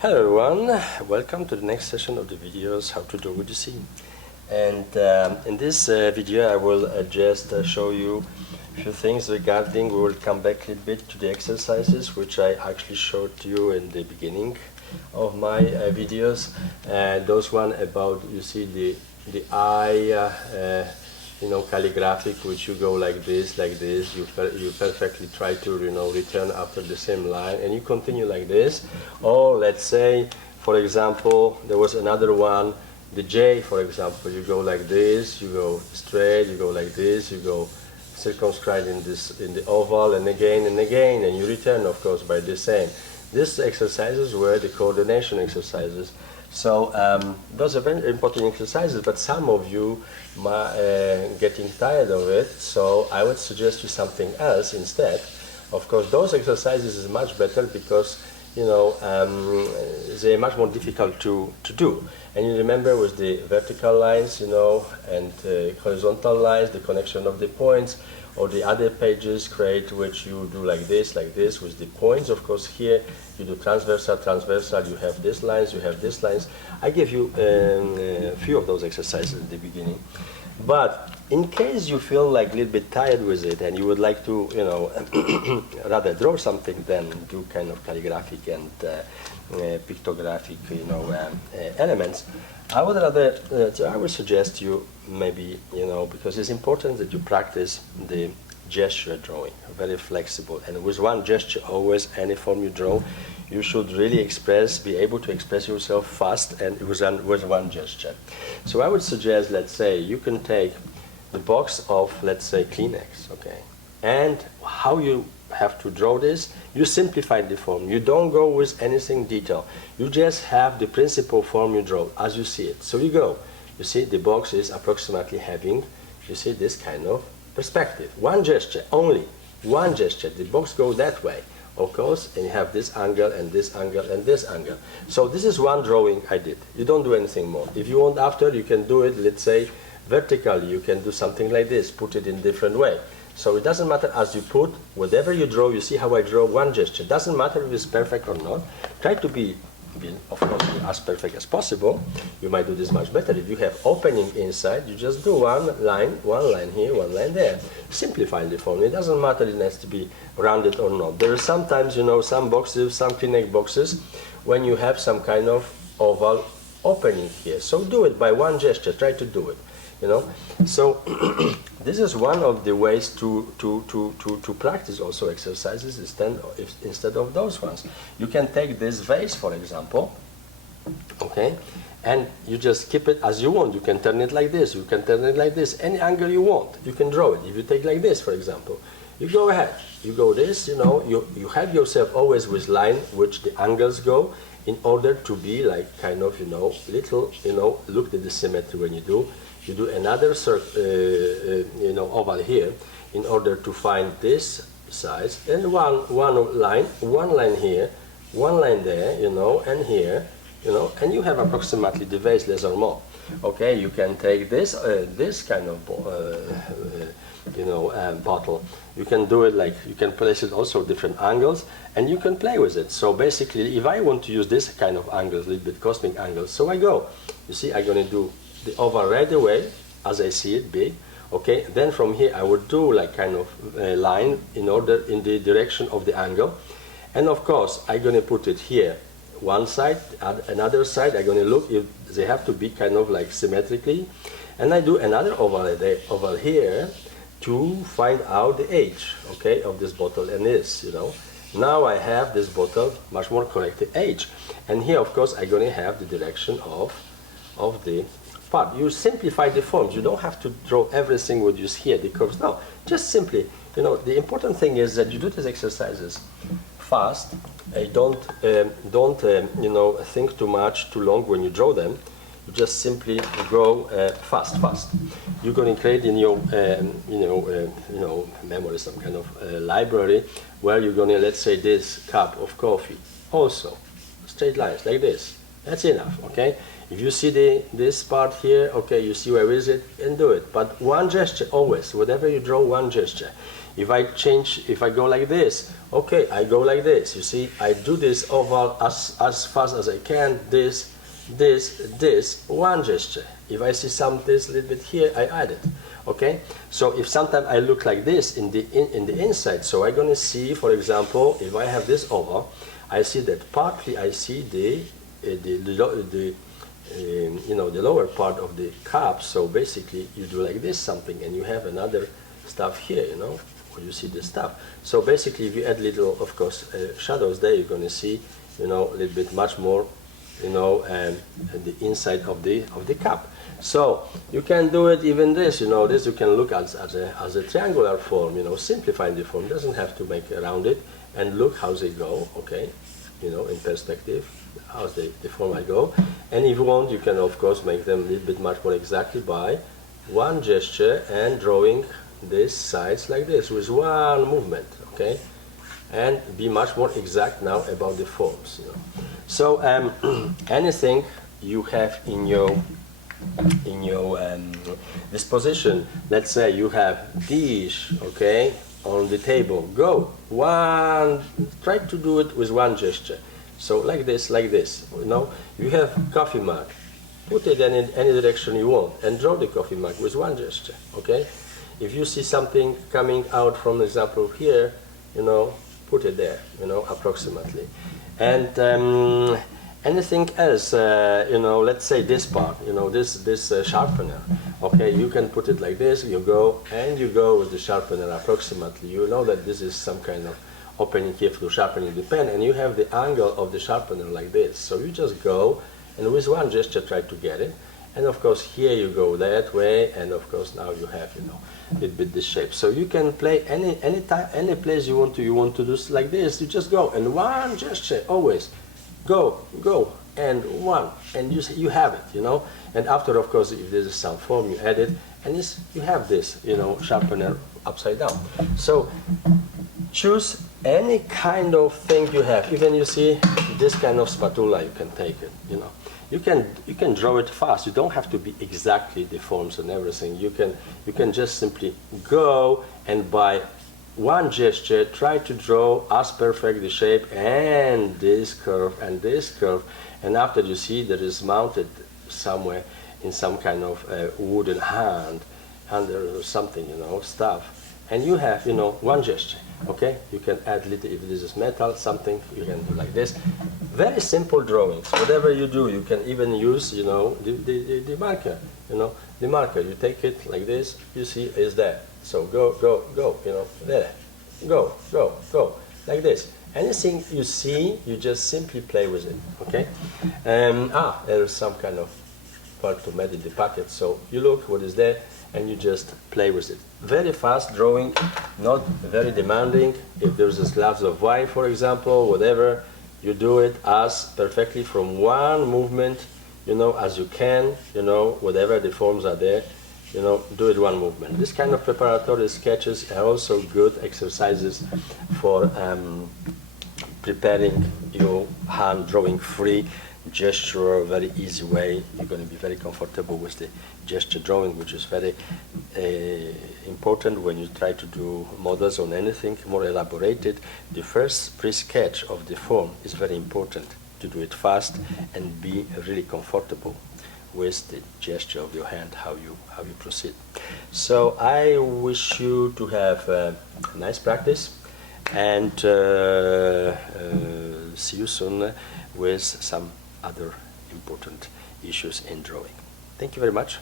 Hello everyone, welcome to the next session of the videos how to draw with the scene. And in this video I will just show you a few things regarding, we will come back a little bit to the exercises which I actually showed you in the beginning of my videos. Those one about, you see the eye, calligraphic, which you go like this, you perfectly try to, return after the same line, and you continue like this. Or let's say, for example, there was another one, the J, for example, you go like this, you go straight, you go like this, you go circumscribed in the oval, and again, and you return, of course, by the same. These exercises were the coordination exercises. So those are very important exercises, but some of you getting tired of it, so I would suggest you something else instead. Of course, those exercises is much better because they're much more difficult to do. And you remember with the vertical lines, and horizontal lines, the connection of the points, or the other pages create which you do like this with the points. Of course, here you do transversal, you have these lines, you have these lines. I gave you a few of those exercises at the beginning. But in case you feel like a little bit tired with it and you would like to, rather draw something than do kind of calligraphic and pictographic, elements, I would suggest you maybe, because it's important that you practice the gesture drawing, very flexible, and with one gesture always, any form you draw, you should really be able to express yourself fast and with one gesture. So I would suggest, let's say, you can take the box of, let's say, Kleenex, okay, and how you have to draw this, you simplify the form. You don't go with anything detailed. You just have the principal form you draw as you see it. So you go. You see the box is approximately having, you see, this kind of perspective. One gesture, only one gesture. The box goes that way, of course, and you have this angle and this angle and this angle. So this is one drawing I did. You don't do anything more. If you want after, you can do it, let's say, vertically. You can do something like this, put it in different way. So it doesn't matter as you put, whatever you draw, you see how I draw one gesture. Doesn't matter if it's perfect or not. Try to be, of course, as perfect as possible. You might do this much better. If you have opening inside, you just do one line here, one line there. Simplify the form. It doesn't matter it has to be rounded or not. There are sometimes, some boxes, some Kleenex boxes, when you have some kind of oval opening here. So do it by one gesture. Try to do it. So this is one of the ways to practice also exercises instead of those ones. You can take this vase, for example, okay, and you just keep it as you want. You can turn it like this, you can turn it like this, any angle you want. You can draw it. If you take like this, for example, you go ahead, you go this, you have yourself always with line which the angles go, in order to be like kind of, little, look at the symmetry when you do. You do another oval here in order to find this size, and one line here, one line there, and here, and you have approximately the vase less or more. Okay, you can take this this kind of bottle. You can do it like, you can place it also different angles, and you can play with it. So basically, if I want to use this kind of angles, a little bit cosmic angles, so I go. You see, I'm going to do the oval right away, as I see it, big. Okay, then from here I would do like kind of a line in the direction of the angle, and of course I'm going to put it here, one side, another side. I'm going to look if they have to be kind of like symmetrically, and I do another oval here to find out the age, okay, of this bottle and this, Now I have this bottle much more correct age, and here of course I'm going to have the direction of the part. You simplify the forms. You don't have to draw everything what you see here, the curves. No, just simply, the important thing is that you do these exercises fast. Don't think too much, too long when you draw them. You just simply go fast. You're going to create in your, memory, some kind of library where you're going to, let's say, this cup of coffee. Also, straight lines like this. That's enough, okay? If you see this part here, okay, you see where is it, and do it. But one gesture always, whatever you draw, one gesture. If I go like this, okay, I go like this. You see, I do this oval as fast as I can. This, one gesture. If I see this little bit here, I add it. Okay. So if sometimes I look like this in the inside, so I'm gonna see, for example, if I have this oval, I see that partly I see the lower part of the cup. So basically, you do like this something, and you have another stuff here. You know, where you see the stuff. So basically, if you add little, of course, shadows there, you're going to see, a little bit much more, the inside of the cup. So you can do it even this. This you can look as a triangular form. Simplifying the form, doesn't have to make around it, and look how they go. Okay, in perspective. How's the form I go, and if you want, you can of course make them a little bit much more exactly by one gesture and drawing these sides like this with one movement, okay, and be much more exact now about the forms. So anything you have in your disposition, let's say you have dish, okay, on the table, go one, try to do it with one gesture. So like this, you have coffee mug, put it in any direction you want and draw the coffee mug with one gesture, okay? If you see something coming out from the example here, put it there, approximately. And anything else, let's say this part, this sharpener, okay, you can put it like this, you go with the sharpener approximately. You know that this is some kind of opening here for sharpening the pen, and you have the angle of the sharpener like this. So you just go and with one gesture try to get it, and of course here you go that way, and of course now you have a little bit this shape. So you can play any time, any place you want to do like this. You just go and one gesture always, go and one, and you have it, And after, of course, if there is some form, you add it, and you have this, sharpener upside down. So choose any kind of thing you have. Even you see this kind of spatula, you can take it. You can draw it fast. You don't have to be exactly the forms and everything. You can just simply go and by one gesture try to draw as perfect the shape and this curve, and after you see that is mounted somewhere in some kind of wooden hand or something, stuff, and you have one gesture. Okay, you can add little, if this is metal, something you can do like this. Very simple drawings. Whatever you do, you can even use, the marker. The marker. You take it like this. You see, is there. So go. There. Go. Like this. Anything you see, you just simply play with it. Okay. There is some kind of part to made in the packet. So you look what is there, and you just play with it. Very fast drawing, not very demanding. If there's a glass of wine, for example, whatever, you do it as perfectly from one movement, as you can, whatever the forms are there, do it one movement. This kind of preparatory sketches are also good exercises for preparing your hand drawing free gesture, very easy way. You're going to be very comfortable with the gesture drawing, which is very important when you try to do models on anything more elaborated. The first pre-sketch of the form is very important to do it fast and be really comfortable with the gesture of your hand, how you proceed. So I wish you to have a nice practice, and see you soon with some other important issues in drawing. Thank you very much.